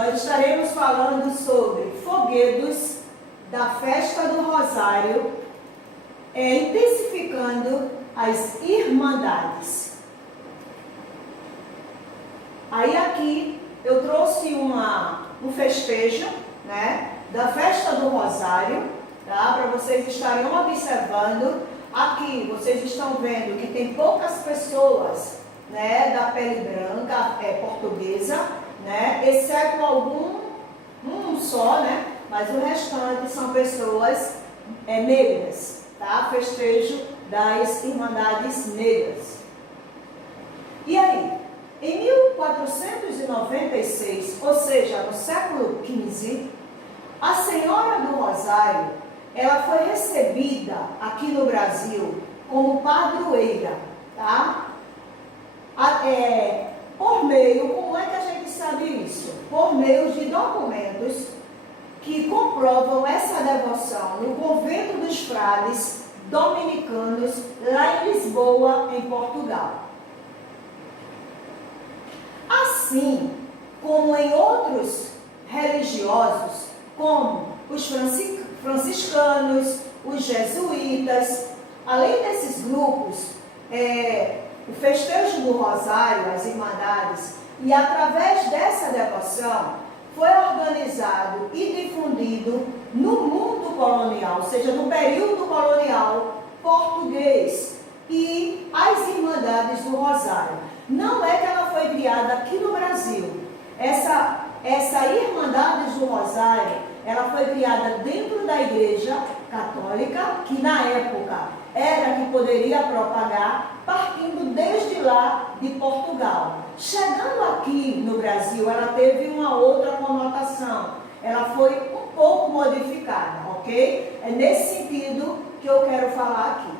nós estaremos falando sobre folguedos da Festa do Rosário, intensificando as irmandades. Aí aqui eu trouxe um festejo, né, da Festa do Rosário, tá, para vocês estarem observando. Aqui vocês estão vendo que tem poucas pessoas, né, da pele branca, portuguesa, né, exceto um só, né, mas o restante são pessoas negras, tá? Festejo das Irmandades Negras. E aí, em 1496, ou seja, no século XV, a Senhora do Rosário, ela foi recebida aqui no Brasil como padroeira, tá? Por meio, como é que a gente sabe isso? Por meio de documentos que comprovam essa devoção no convento dos frades dominicanos, lá em Lisboa, em Portugal. Assim como em outros religiosos, como os franciscanos, os jesuítas, além desses grupos, o festejo do Rosário, as Irmandades, e através dessa devoção foi organizado e difundido no mundo colonial, ou seja, no período colonial português, e as Irmandades do Rosário. Não é que ela foi criada aqui no Brasil. Essa Irmandades do Rosário, ela foi criada dentro da Igreja Católica, que na época era que poderia propagar, partindo desde lá de Portugal. Chegando aqui no Brasil, ela teve uma outra conotação. Ela foi um pouco modificada, ok? É nesse sentido que eu quero falar aqui.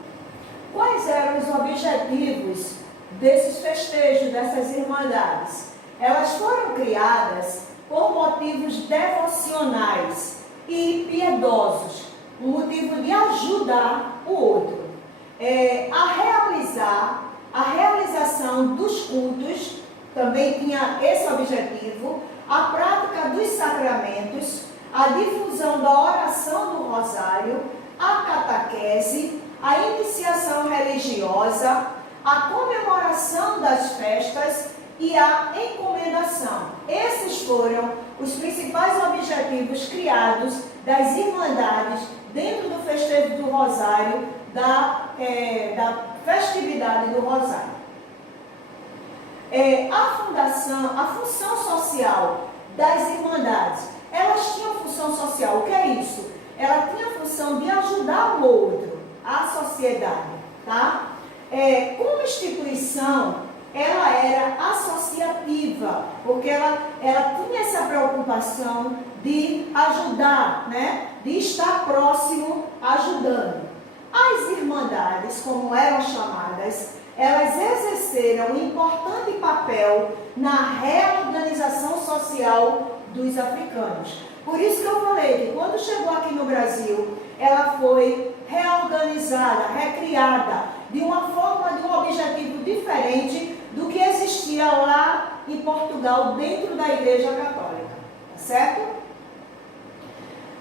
Quais eram os objetivos desses festejos, dessas irmandades? Elas foram criadas por motivos devocionais e piedosos, o motivo de ajudar o outro, a realização dos cultos, também tinha esse objetivo, a prática dos sacramentos, a difusão da oração do rosário, a catequese, a iniciação religiosa, a comemoração das festas e a encomendação. Esses foram os principais objetivos criados das Irmandades dentro do festejo do Rosário, da festividade do Rosário. A função social das Irmandades, elas tinham função social. O que é isso? Ela tinha a função de ajudar o outro, a sociedade, tá? Como instituição, ela era associativa, porque ela tinha essa preocupação de ajudar, né? De estar próximo, ajudando. As irmandades, como eram chamadas, elas exerceram um importante papel na reorganização social dos africanos. Por isso que eu falei que quando chegou aqui no Brasil, ela foi reorganizada, recriada, de uma forma, de um objetivo diferente do que existia lá em Portugal, dentro da Igreja Católica, tá certo?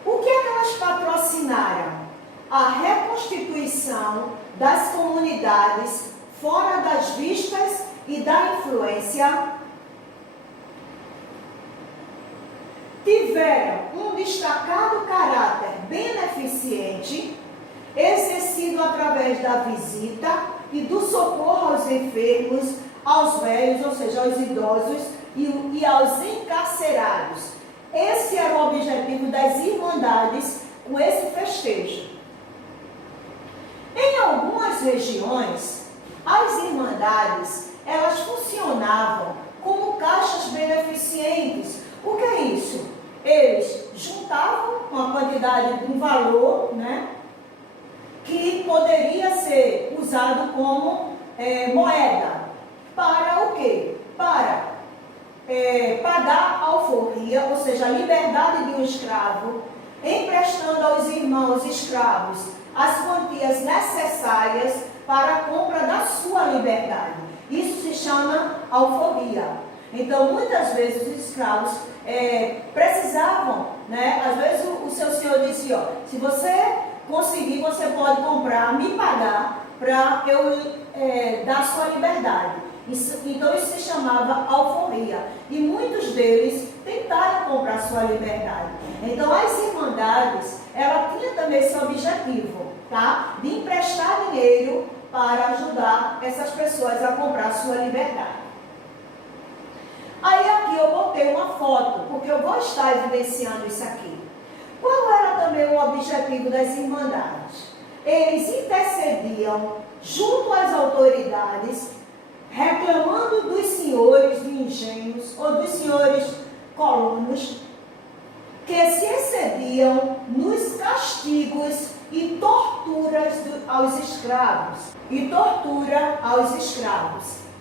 O que é que elas patrocinaram? A reconstituição das comunidades fora das vistas e da influência. Tiveram um destacado caráter beneficente, exercido através da visita e do socorro aos enfermos, aos velhos, ou seja, aos idosos e aos encarcerados. Esse era o objetivo das irmandades com esse festejo. Em algumas regiões, as irmandades, elas funcionavam como caixas beneficentes. O que é isso? Eles juntavam uma quantidade de um valor, né, que poderia ser usado como moeda. Para o quê? Para pagar a alforria, ou seja, a liberdade de um escravo, emprestando aos irmãos escravos as quantias necessárias para a compra da sua liberdade. Isso se chama alforria. Então, muitas vezes, os escravos precisavam, né? Às vezes, o seu senhor disse, ó, se você conseguir, você pode comprar, me pagar, para eu dar sua liberdade. Então, isso se chamava alforria. E muitos deles tentaram comprar sua liberdade. Então, as irmandades, ela tinha também esse objetivo, tá? De emprestar dinheiro para ajudar essas pessoas a comprar sua liberdade. Aí aqui eu botei uma foto, porque eu vou estar evidenciando isso aqui. Qual era também o objetivo das irmandades? Eles intercediam junto às autoridades, reclamando dos senhores de engenhos ou dos senhores colonos, que se excediam nos castigos e torturas aos escravos,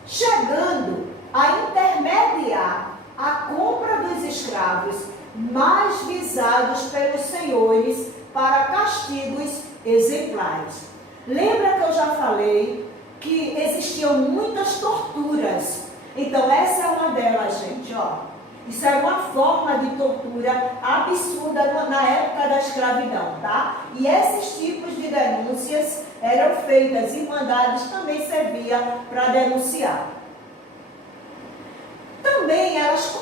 chegando a intermediar a compra dos escravos mais visados pelos senhores para castigos exemplares. Lembra que eu já falei que existiam muitas torturas? Então essa é uma delas, gente, ó. Isso era uma forma de tortura absurda na época da escravidão, tá? E esses tipos de denúncias eram feitas, irmandades também serviam para denunciar. Também elas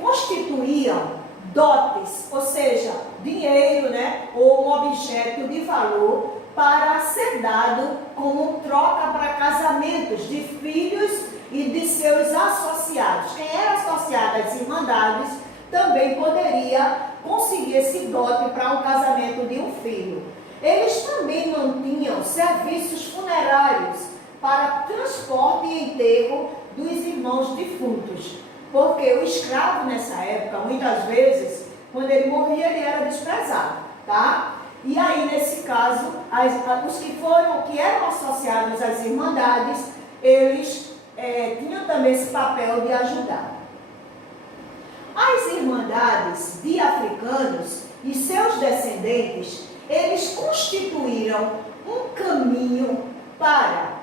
constituíam dotes, ou seja, dinheiro, né, ou um objeto de valor para ser dado como troca para casamentos de filhos e de seus associados. Quem era associado às irmandades também poderia conseguir esse dote para um casamento de um filho. Eles também mantinham serviços funerários para transporte e enterro dos irmãos defuntos, porque o escravo nessa época, muitas vezes, quando ele morria, ele era desprezado, tá? E aí, nesse caso, os que eram associados às irmandades, eles tinham também esse papel de ajudar. As irmandades de africanos e seus descendentes, eles constituíram um caminho para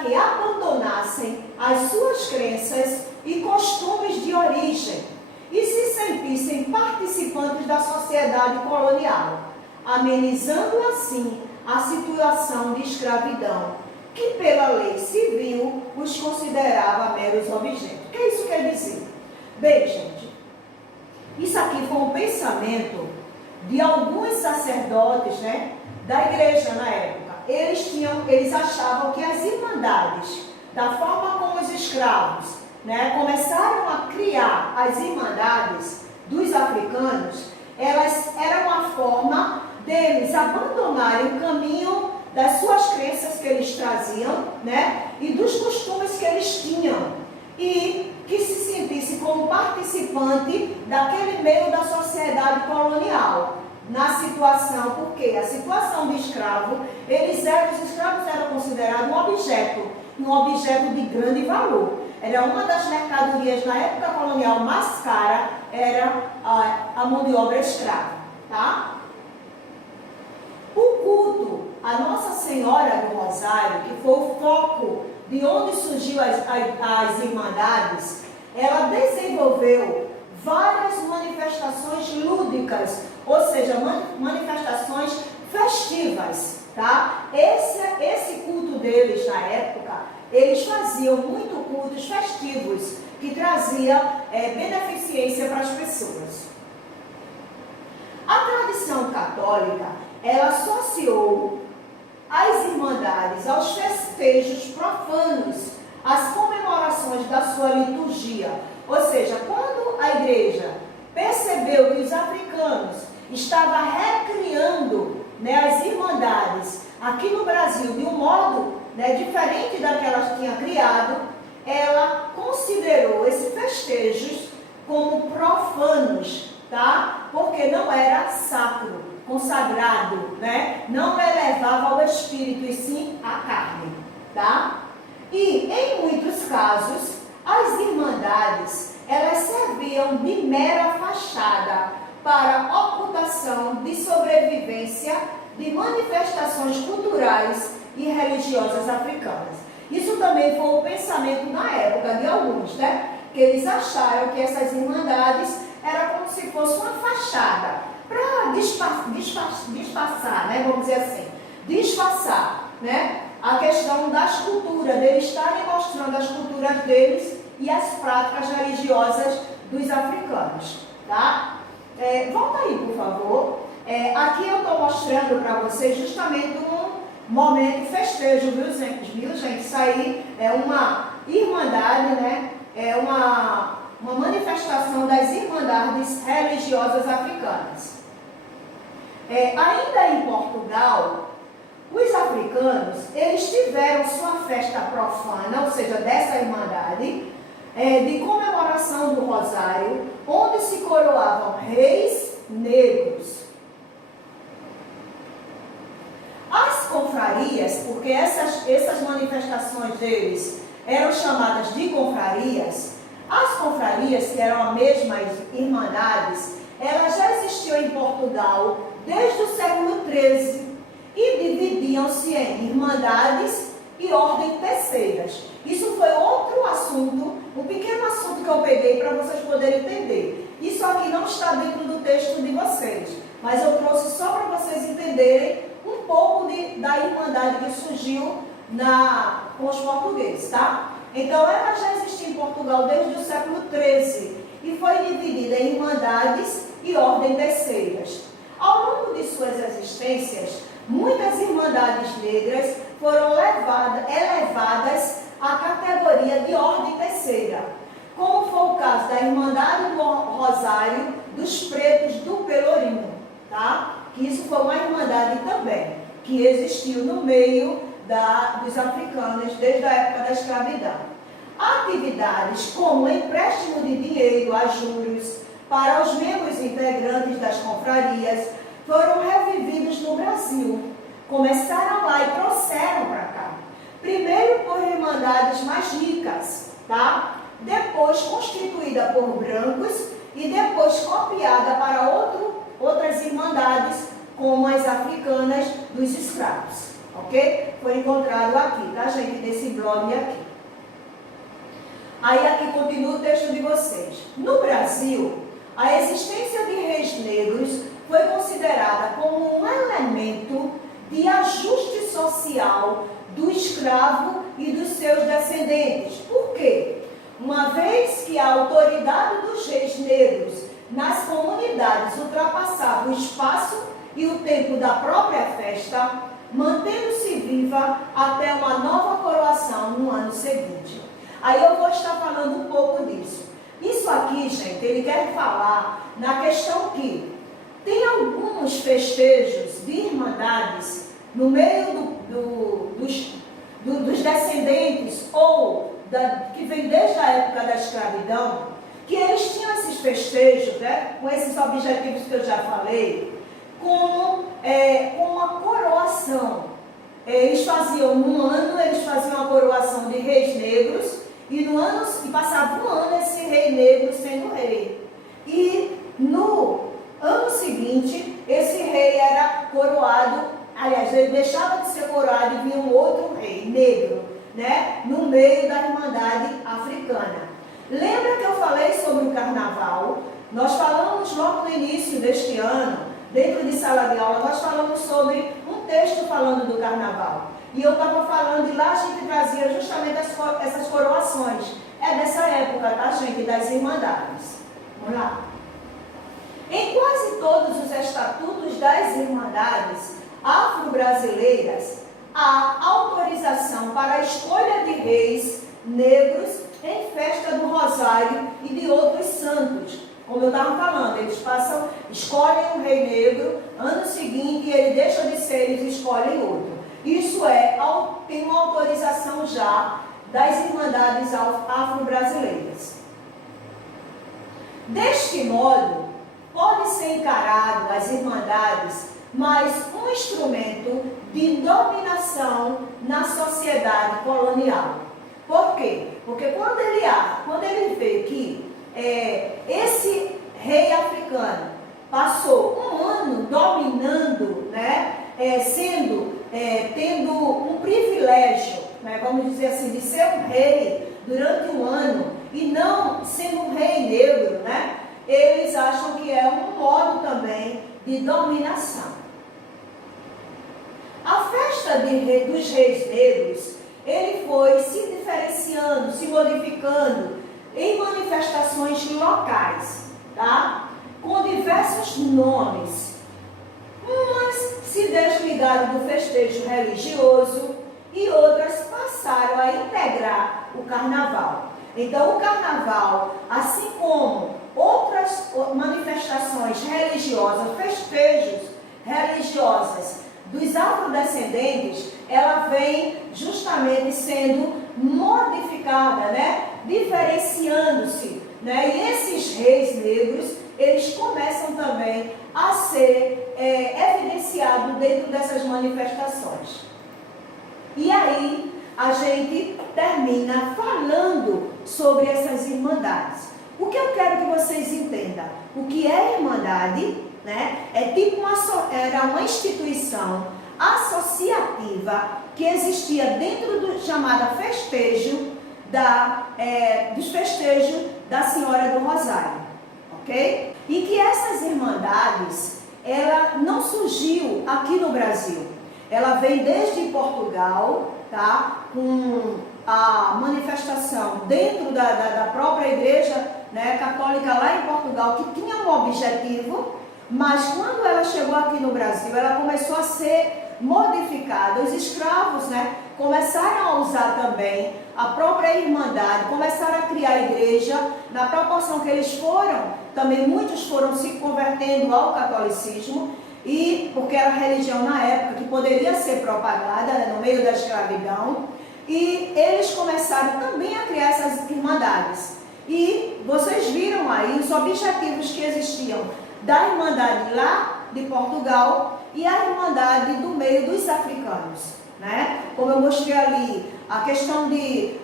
que abandonassem as suas crenças e costumes de origem e se sentissem participantes da sociedade colonial, amenizando assim a situação de escravidão, que pela lei civil os considerava meros objetos. O que isso quer dizer? Bem, gente, isso aqui foi um pensamento de alguns sacerdotes, né, da igreja na época. Eles achavam que as irmandades, da forma como os escravos, né, começaram a criar as irmandades dos africanos, elas eram uma forma deles abandonarem o caminho das suas crenças que eles traziam, né, e dos costumes que eles tinham, e que se sentisse como participante daquele meio da sociedade colonial. Na situação, porque a situação de escravo, os escravos eram considerados um objeto de grande valor. Era uma das mercadorias na época colonial mais cara, era a mão de obra escrava, tá? O culto à Nossa Senhora do Rosário, que foi o foco de onde surgiu as irmandades, ela desenvolveu várias manifestações lúdicas, ou seja, manifestações festivas, tá? Esse culto deles na época, eles faziam muito cultos festivos, que trazia beneficência para as pessoas. A tradição católica, ela associou as irmandades aos festejos profanos, às comemorações da sua liturgia. Ou seja, quando a igreja percebeu que os africanos estavam recriando, né, as irmandades aqui no Brasil de um modo, né, diferente daquelas que tinha criado, ela considerou esses festejos como profanos, tá? Porque não era sacro, consagrado, né? Não elevava ao espírito e sim à carne, tá? E em muitos casos, as irmandades, elas serviam de mera fachada para ocultação de sobrevivência de manifestações culturais e religiosas africanas. Isso também foi o pensamento na época de alguns, né? Que eles acharam que essas irmandades era como se fosse uma fachada para disfarçar, né? Vamos dizer assim, disfarçar, né? A questão das culturas, deles estarem mostrando as culturas deles e as práticas religiosas dos africanos, tá? Volta aí, por favor. Aqui eu estou mostrando para vocês justamente um momento festejo, viu, gente? Isso aí é uma irmandade, né? É uma manifestação das irmandades religiosas africanas. Ainda em Portugal, os africanos, eles tiveram sua festa profana, ou seja, dessa irmandade, de comemoração do Rosário, onde se coroavam reis negros. As confrarias, porque essas manifestações deles eram chamadas de confrarias, as confrarias, que eram as mesmas irmandades, elas já existiam em Portugal desde o século XIII e dividiam-se em irmandades e ordens terceiras. Isso foi outro assunto, um pequeno assunto que eu peguei para vocês poderem entender. Isso aqui não está dentro do texto de vocês, mas eu trouxe só para vocês entenderem um pouco da irmandade que surgiu com os portugueses, tá? Então, ela já existia em Portugal desde o século XIII e foi dividida em irmandades e ordens terceiras. Ao longo de suas existências, muitas irmandades negras foram elevadas à categoria de ordem terceira, como foi o caso da Irmandade do Rosário dos Pretos do Pelourinho, tá? Que isso foi uma irmandade também, que existiu no meio dos africanos desde a época da escravidão. Atividades como empréstimo de dinheiro a juros para os membros integrantes das confrarias foram revividos no Brasil. Começaram lá e trouxeram para cá. Primeiro por irmandades mais ricas, tá? Depois constituída por brancos e depois copiada para outras irmandades, como as africanas dos escravos, ok? Foi encontrado aqui, tá, gente? Nesse blog aqui. Aí aqui continua o texto de vocês. No Brasil, a existência de reis negros foi considerada como um elemento de ajuste social do escravo e dos seus descendentes. Por quê? Uma vez que a autoridade dos reis negros nas comunidades ultrapassava o espaço e o tempo da própria festa, mantendo-se viva até uma nova coroação no ano seguinte. Aí eu vou estar falando um pouco disso. Isso aqui, gente, ele quer falar na questão que tem alguns festejos de irmandades no meio dos descendentes ou que vem desde a época da escravidão, que eles tinham esses festejos, né, com esses objetivos que eu já falei, como uma coroação. Eles faziam eles faziam a coroação de reis negros e passava um ano esse rei negro sendo rei. E no ano seguinte, esse rei era coroado, aliás, ele deixava de ser coroado e vinha um outro rei negro, né, no meio da irmandade africana. Lembra que eu falei sobre o carnaval? Nós falamos logo no início deste ano, dentro de sala de aula, nós falamos sobre um texto falando do carnaval. E eu estava falando, e lá a gente trazia justamente essas coroações. É dessa época, tá, gente? Das irmandades. Vamos lá. Em quase todos os estatutos das irmandades afro-brasileiras, há autorização para a escolha de reis negros em festa do Rosário e de outros santos. Como eu estava falando, eles escolhem um rei negro, ano seguinte ele deixa de ser, eles escolhem outro. Isso tem uma autorização já das irmandades afro-brasileiras. Deste modo, pode ser encarado as irmandades mais um instrumento de dominação na sociedade colonial. Por quê? Porque quando ele vê que esse rei africano passou um ano dominando, né, tendo um privilégio, né, vamos dizer assim, de dominação. A festa dos Reis Negros, ele foi se diferenciando, se modificando em manifestações locais, tá? Com diversos nomes. Umas se desligaram do festejo religioso e outras passaram a integrar o carnaval. Então, o carnaval, assim como outras manifestações religiosas, festejos religiosos dos afrodescendentes, ela vem justamente sendo modificada, né? Diferenciando-se, né? E esses reis negros, eles começam também a ser evidenciados dentro dessas manifestações. E aí, a gente termina falando sobre essas irmandades. O que eu quero que vocês entendam? O que é irmandade, né? É tipo era uma instituição associativa que existia dentro do chamado festejo dos festejos da Senhora do Rosário, ok? E que essas irmandades, ela não surgiu aqui no Brasil. Ela vem desde Portugal, tá? Com a manifestação dentro da própria igreja, né, católica lá em Portugal, que tinha um objetivo, mas quando ela chegou aqui no Brasil, ela começou a ser modificada. Os escravos, né, começaram a usar também a própria irmandade, começaram a criar a igreja, na proporção que eles foram, também muitos foram se convertendo ao catolicismo, e porque era a religião na época que poderia ser propagada, né, no meio da escravidão, e eles começaram também a criar essas irmandades. E vocês viram aí os objetivos que existiam da irmandade lá de Portugal e a irmandade do meio dos africanos, né? Como eu mostrei ali, a questão de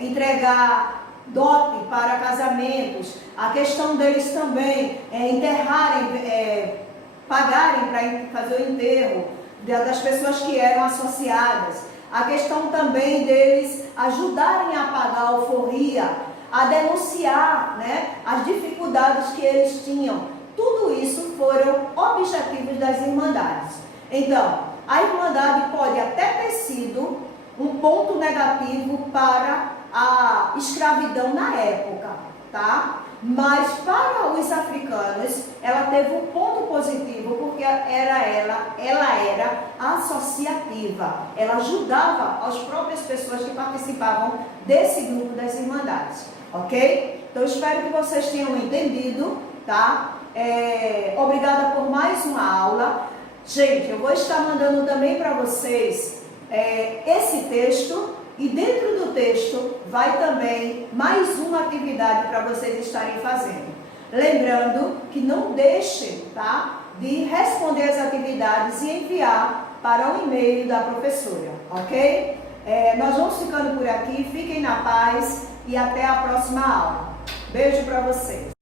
entregar dote para casamentos, a questão deles também enterrarem, pagarem para fazer o enterro das pessoas que eram associadas, a questão também deles ajudarem a pagar a alforria, a denunciar, né, as dificuldades que eles tinham. Tudo isso foram objetivos das irmandades. Então, a irmandade pode até ter sido um ponto negativo para a escravidão na época, tá? Mas para os africanos, ela teve um ponto positivo, porque ela era associativa. Ela ajudava as próprias pessoas que participavam desse grupo das irmandades, ok? Então, espero que vocês tenham entendido, tá? Obrigada por mais uma aula. Gente, eu vou estar mandando também para vocês esse texto. E dentro do texto vai também mais uma atividade para vocês estarem fazendo. Lembrando que não deixem, tá, de responder as atividades e enviar para o e-mail da professora, ok? Nós vamos ficando por aqui, fiquem na paz e até a próxima aula. Beijo para vocês.